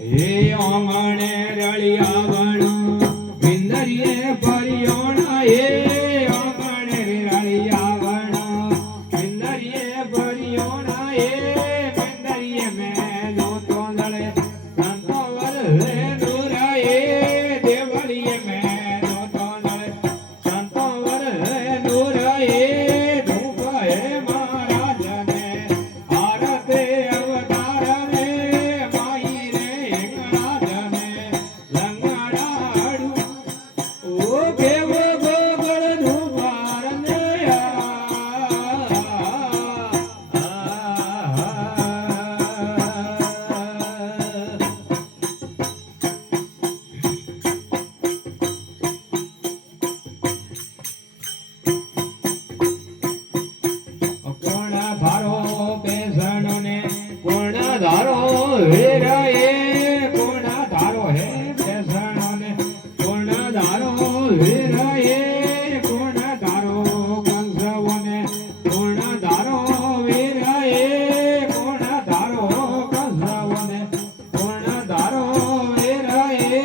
હે ઓમણે રળિયાવણ વિંદરીએ ભરિયોણા હે ઓમણે રળિયાવણ વિંદરીએ ભરિયોણા હે વિંદરીએ મેલો તોંદળે સંતો વરહે દુરા હે દેવળીએ મેલો તોંદળે સંતો વરહે દુરા હે ધૂપ હે મહારાજને આરતે અવતારને માઈ રે હિંગળાજને લંગડાડું ઓ કેવો ગોગળ ધુવારને કોણ ધારો બેસણો ને કોણ ધારો વીરાએ કોણ ધારો હે બેસણો ને કોણ ધારો વીરાએ કોણ ધારો કંસવો ને કોણ ધારો વીરાએ કોણ ધારો કંસવો ને કોણ ધારો વીરાએ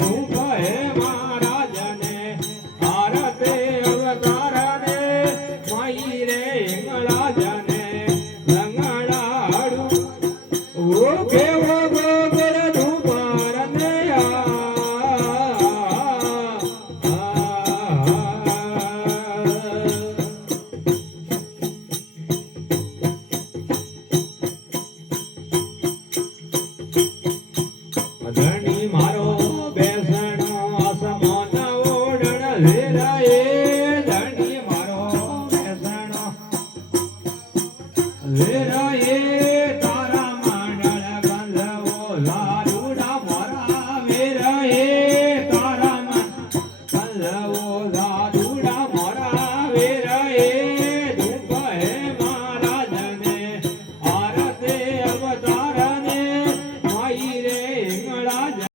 ધૂપ હે મહારાજને આરતે અવતારને માઈ રે હિંગળાજને લંગડાડું ઓ કેવો ગોગળ ધુવારને ધણી મારો બેસણો અસમાન ઓઢણ વેરાએ ધણી મારો બેસણો વેરાએ તારા માંડળ ગંધવો લાડુડા મારા વેરાએ તારા ગંધવો લાડુડા મારા વેરાએ ધૂપ હે મહારાજને આરતે અવતારને માઈ રે